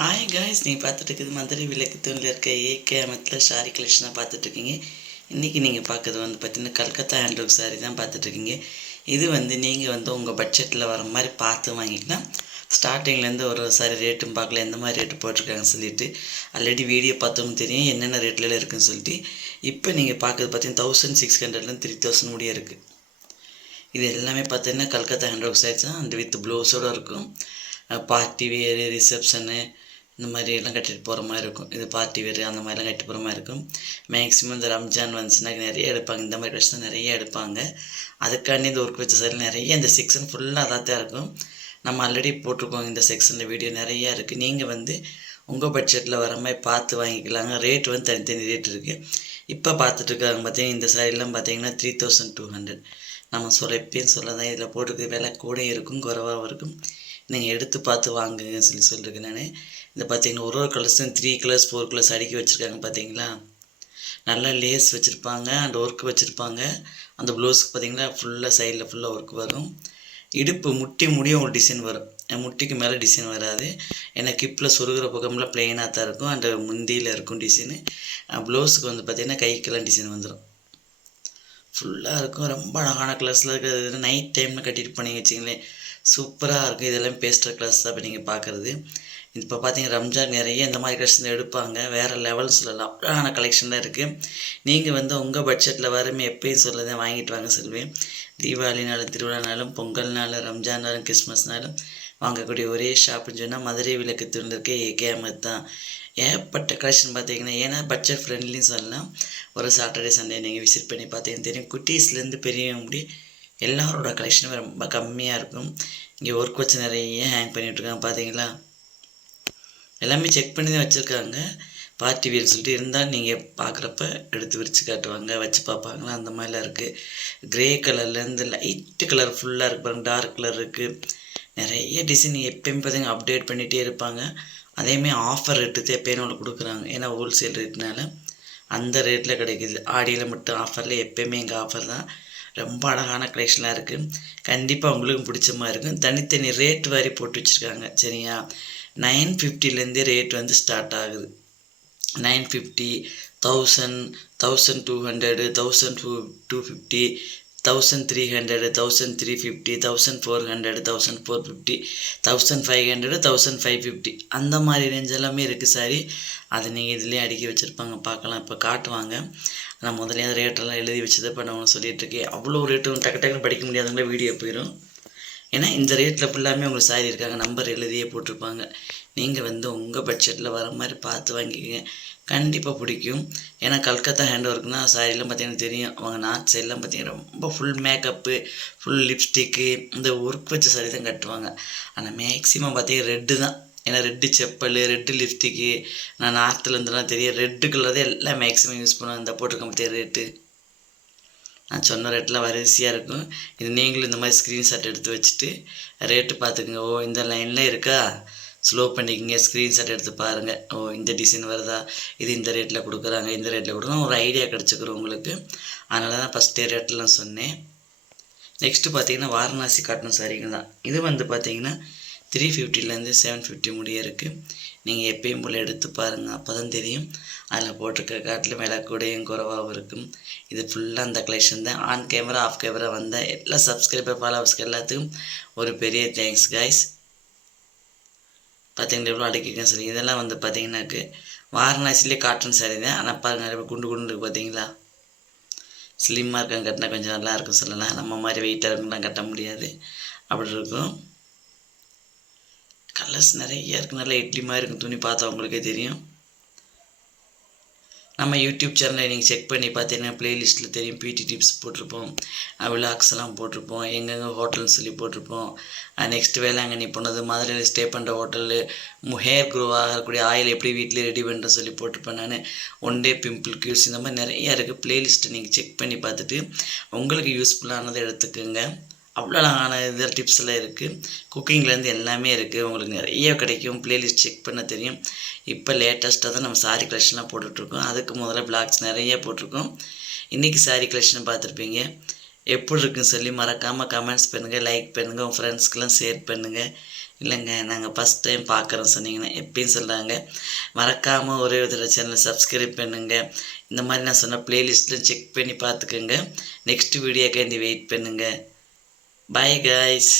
Hi guys நீங்கள் பார்த்துட்டு இருக்குது மதுரை விளக்கு தூணில் இருக்க ஏகே அமத்தில் ஷாரி கலெக்ஷனாக பார்த்துட்ருக்கீங்க இன்றைக்கி நீங்கள் பார்க்குறது வந்து பார்த்தீங்கன்னா கல்கத்தா ஹேண்ட்லூக் சாரி தான் பார்த்துட்ருக்கீங்க இது வந்து நீங்கள் வந்து உங்கள் பட்ஜெட்டில் வர மாதிரி பார்த்து வாங்கிக்கலாம் ஸ்டார்டிங்லேருந்து ஒரு சாரி ரேட்டும் பார்க்கல எந்த மாதிரி ரேட்டு போட்டிருக்காங்கன்னு சொல்லிட்டு ஆல்ரெடி வீடியோ பார்த்தவங்க தெரியும் என்னென்ன ரேட்டில் இருக்குன்னு சொல்லிட்டு. இப்போ நீங்கள் பார்க்குறது பார்த்தீங்கன்னா தௌசண்ட் சிக்ஸ் ஹண்ட்ரட்லேருந்து த்ரீ தௌசண்ட் முடிய இருக்குது இது எல்லாமே பார்த்தீங்கன்னா கல்கத்தா ஹேண்ட்லூக் சாரி தான் அந்த வித் ப்ளவுஸோடு இருக்கும். பார்ட்டி வேரு ரிசப்ஷனு இந்த மாதிரி எல்லாம் கட்டிட்டு போகிற மாதிரி இருக்கும். இது பார்ட்டி வேறு அந்த மாதிரிலாம் கட்டி போகிற மாதிரி இருக்கும். மேக்ஸிமம் இந்த ரம்ஜான் வந்துச்சுன்னா நிறைய எடுப்பாங்க. இந்த மாதிரி ட்ரெஸ் தான் நிறைய எடுப்பாங்க. அதுக்காண்டி இந்த ஒர்க் வச்ச சைடில் நிறைய இந்த செக்ஷன் ஃபுல்லாக அதாக தான் இருக்கும். நம்ம ஆல்ரெடி போட்டிருக்கோம். இந்த செக்ஷனில் வீடியோ நிறையா இருக்குது நீங்கள் வந்து உங்கள் பட்ஜெட்டில் வர மாதிரி பார்த்து வாங்கிக்கலாங்க. ரேட் வந்து தனித்தனி ரேட் இருக்குது இப்போ பார்த்துட்ருக்காங்க பார்த்தீங்கன்னா இந்த சாரிலாம் பார்த்தீங்கன்னா த்ரீ தௌசண்ட் டூ ஹண்ட்ரட் நம்ம சொல்ல எப்பயும் சொல்ல தான் இதில் போட்டுருக்க விலை கூட இருக்கும் குறைவாகவும் இருக்கும். நீங்கள் எடுத்து பார்த்து வாங்குங்க சொல்லி சொல்லியிருக்கேன் நான். இந்த பார்த்தீங்கன்னா ஒரு ஒரு கலர்ஸும் த்ரீ கலர்ஸ் ஃபோர் கலர்ஸ் அடுக்கி வச்சுருக்காங்க பார்த்தீங்களா? நல்லா லேஸ் வச்சுருப்பாங்க அண்ட் ஒர்க் வச்சுருப்பாங்க. அந்த ப்ளவுஸ்க்கு பார்த்தீங்கன்னா ஃபுல்லாக சைடில் ஃபுல்லாக ஒர்க் வரும். இடுப்பு முட்டி முடியும் ஒரு டிசைன் வரும். முட்டிக்கு மேலே டிசைன் வராது. ஏன்னா கிப்பில் சொருகிற பக்கம்லாம் பிளெயினாக தான் இருக்கும். அண்ட் முந்தியில் இருக்கும் டிசைனு ப்ளவுஸுக்கு வந்து பார்த்திங்கன்னா கைக்கெல்லாம் டிசைன் வந்துடும் ஃபுல்லாக இருக்கும். ரொம்ப அழகான கிளாஸில் இருக்கிறது. நைட் டைமில் கட்டிட்டு போனீங்க வச்சிங்களேன் சூப்பராக இருக்கும் இதெல்லாம் பேஸ்டர் கிளாஸ் தான் இப்போ நீங்கள் பார்க்குறது இப்போ பார்த்தீங்கன்னா ரம்ஜான் நிறைய இந்த மாதிரி கலெக்ஷன் எடுப்பாங்க. வேறு லெவல் சொல்லலாம் அழகான கலெக்ஷன் தான் இருக்குது நீங்கள் வந்து உங்கள் பட்ஜெட்டில் வரமே எப்பயும் சொல்லதான் வாங்கிட்டு வாங்க செல்வேன் தீபாவளினாலும் திருவிழானாலும் பொங்கல்னாலும் ரம்ஜானாலும் கிறிஸ்மஸ்னாலும் வாங்கக்கூடிய ஒரே ஷாப்புன்னு சொன்னால் மதுரை விளக்கு தூண்டில் இருக்க ஏகே தான். ஏகப்பட்ட கலெக்ஷன் பார்த்தீங்கன்னா ஏன்னா பட்ஜெட் ஃப்ரெண்ட்லின்னு சொல்லலாம். ஒரு சாட்டர்டே சண்டே நீங்கள் விசிட் பண்ணி பார்த்தீங்கன்னா தெரியும். குட்டீஸ்லேருந்து பெரியவங்க முடி எல்லாரோட கலெக்ஷனும் ரொம்ப கம்மியாக இருக்கும். இங்கே ஒர்க் வச்சு நிறைய ஹேங் பண்ணிகிட்ருக்காங்க பார்த்தீங்களா எல்லாமே செக் பண்ணி தான் வச்சுருக்காங்க. பார்ட்டி வியர்னு சொல்லிட்டு இருந்தால் நீங்கள் பார்க்குறப்ப எடுத்து விரித்து காட்டுவாங்க வச்சு பார்ப்பாங்களா? அந்த மாதிரிலாம் இருக்குது க்ரே கலர்லேருந்து லைட்டு கலர் ஃபுல்லாக இருக்கு பாருங்கள் டார்க் கலர் இருக்குது நிறைய டிசைன் எப்பயுமே பார்த்தீங்கன்னா அப்டேட் பண்ணிகிட்டே இருப்பாங்க. அதேமாதிரி ஆஃபர் ரேட்டு எப்பயும் ஒன்று கொடுக்குறாங்க. ஏன்னா ஹோல்சேல் ரேட்னால அந்த ரேட்டில் கிடைக்கிது. ஆடியில் மட்டும் ஆஃபரில் எப்பயுமே எங்கள் ஆஃபர் தான். ரொம்ப அழகான கலெக்ஷனாக இருக்குது கண்டிப்பாக உங்களுக்கும் பிடிச்ச மாதிரி இருக்கும். தனித்தனி ரேட் வாரி போட்டு வச்சுருக்காங்க. சரியா? நைன் ஃபிஃப்டிலேருந்தே ரேட் வந்து ஸ்டார்ட் ஆகுது. Nine fifty thousand thousand two hundred thousand two two fifty thousand three hundred thousand three fifty thousand four hundred thousand four fifty thousand five hundred thousand five fifty அந்த மாதிரி range எல்லாமே இருக்குது sorry அதை நீங்கள் இதுலேயே அடுக்கி வச்சுருப்பாங்க. பார்க்கலாம். இப்போ காட்டுவாங்க. நான் முதலே அந்த ரேட்டெல்லாம் எழுதி வச்சதை இப்போ நான் ஒன்று சொல்லிகிட்ருக்கேன் அவ்வளோ ரேட்டு டக்கு டக்குன்னு படிக்க முடியாதவங்களே வீடியோ போயிடும் ஏன்னா இந்த ரேட்டில் ஃபுல்லாமே உங்களுக்கு சாரி இருக்காங்க. நம்பர் எழுதியே போட்டிருப்பாங்க. நீங்கள் வந்து உங்கள் பட்ஜெட்டில் வர மாதிரி பார்த்து வாங்கிக்கோங்க. கண்டிப்பாக பிடிக்கும். ஏன்னா கல்கத்தா ஹேண்ட் ஒர்க்னா சாரிலாம் பார்த்தீங்கன்னா தெரியும். அவங்க நார்த் சைட்லாம் பார்த்தீங்கன்னா ரொம்ப ஃபுல் மேக்கப்பு ஃபுல் லிப்ஸ்டிக்கு இந்த ஒர்க் வச்ச சாரி தான் கட்டுவாங்க. ஆனால் மேக்ஸிமம் பார்த்தீங்கன்னா ரெட்டு தான். ஏன்னா ரெட்டு செப்பல் ரெட்டு லிப்ஸ்டிக்கு நான் நார்த்துலேருந்துலாம் தெரியும் ரெட்டு கலர் தான் எல்லாம் மேக்ஸிமம் யூஸ் பண்ணுவேன். இந்த போட்டிருக்க பார்த்தீங்க ரேட்டு? நான் சொன்ன ரேட்டெலாம் வரிசையாக இருக்கும் இது நீங்களும் இந்த மாதிரி ஸ்க்ரீன்ஷாட் எடுத்து வச்சுட்டு ரேட்டு பார்த்துக்குங்க. ஓ இந்த லைனில் இருக்கா? ஸ்லோ பண்ணிக்கோங்க. ஸ்க்ரீன்ஷாட் எடுத்து பாருங்கள் ஓ இந்த டிசைன் வருதா? இது இந்த ரேட்டில் கொடுக்குறாங்க. இந்த ரேட்டில் கொடுக்குறாங்க. ஒரு ஐடியா கிடச்சிக்கிறோம் உங்களுக்கு. அதனால தான் ஃபஸ்ட்டே ரேட்டெலாம் சொன்னேன். நெக்ஸ்ட்டு பார்த்தீங்கன்னா வாரணாசி காட்டன் சாரிங்க தான். இது வந்து பார்த்தீங்கன்னா த்ரீ ஃபிஃப்டிலேருந்து செவன் ஃபிஃப்டி முடிய இருக்குது நீங்கள் எப்பயும் போல் எடுத்து பாருங்கள் அப்போ தான் தெரியும். அதில் போட்டிருக்க காட்டில் விலை கூடையும் குறைவாகவும் இருக்கும். இது ஃபுல்லாக அந்த கலெக்ஷன் தான். ஆன் கேமரா ஆஃப் கேமரா வந்த எல்லா சப்ஸ்கிரைபர் ஃபாலோவர்ஸ்க்கு எல்லாத்துக்கும் ஒரு பெரிய தேங்க்ஸ் காய்ஸ் பார்த்தீங்கன்னா எவ்வளோ அடக்கிக்கேன் சரி இதெல்லாம் வந்து பார்த்தீங்கன்னாக்கு வாரணாசிலே காட்டன் சாரி தான். ஆனால் பாருங்கள் நிறைய குண்டு குண்டு இருக்குது பார்த்தீங்களா ஸ்லிம்மாக இருக்காங்க கட்டினா கொஞ்சம் நல்லா இருக்கும் சொல்லலாம். நம்ம மாதிரி வெயிட்டாக இருக்குலாம் கட்ட முடியாது. அப்படி இருக்கும். கலர்ஸ் நிறைய இருக்குது நல்லா இட்லி மாதிரி இருக்கும். துணி பார்த்தா உங்களுக்கே தெரியும். நம்ம யூடியூப் சேனலை நீங்கள் செக் பண்ணி பார்த்தீங்கன்னா ப்ளேலிஸ்ட்டில் தெரியும். பிடி டிப்ஸ் போட்டிருப்போம். விலாக்ஸ் எல்லாம் போட்டிருப்போம். எங்கெங்கே ஹோட்டல்னு சொல்லி போட்டிருப்போம். நெக்ஸ்ட் வேளாங்கண்ணி போனது மதுரையில் ஸ்டே பண்ணுற ஹோட்டலு ஹேர் க்ரோ ஆகக்கூடிய ஆயில் எப்படி வீட்டிலே ரெடி பண்ணுறேன்னு சொல்லி போட்டிருப்பேன் நான். ஒன் டே பிம்பிள் கியூஸ் இந்த மாதிரி நிறையா இருக்குது ப்ளேலிஸ்ட்டை நீங்கள் செக் பண்ணி பார்த்துட்டு உங்களுக்கு யூஸ்ஃபுல்லானதை எடுத்துக்கோங்க. அவ்வளோ அழகான இது டிப்ஸ் எல்லாம் இருக்குது குக்கிங்லேருந்து எல்லாமே இருக்குது உங்களுக்கு நிறைய கிடைக்கும். ப்ளேலிஸ்ட் செக் பண்ண தெரியும். இப்போ லேட்டஸ்ட்டாக தான் நம்ம சாரி கலெக்ஷன்லாம் போட்டுட்ருக்கோம். அதுக்கு முதல்ல பிளாக்ஸ் நிறைய போட்டிருக்கோம். இன்றைக்கி சாரி கலெக்ஷன் பார்த்துருப்பீங்க. எப்படி இருக்குன்னு சொல்லி மறக்காமல் கமெண்ட்ஸ் பண்ணுங்கள் லைக் பண்ணுங்கள் உங்கள் ஃப்ரெண்ட்ஸ்க்கெலாம் ஷேர் பண்ணுங்கள் இல்லைங்க நாங்கள் ஃபஸ்ட் டைம் பார்க்குறோம் சொன்னீங்கன்னா எப்பயும் சொல்கிறாங்க மறக்காமல் ஒரே ஒரு சேனலை சப்ஸ்கிரைப் பண்ணுங்கள் இந்த மாதிரி நான் சொன்ன ப்ளேலிஸ்ட்டில் செக் பண்ணி பார்த்துக்கோங்க. நெக்ஸ்ட் வீடியோக்காண்டி வெயிட் பண்ணுங்கள் பாய் காய்ஸ்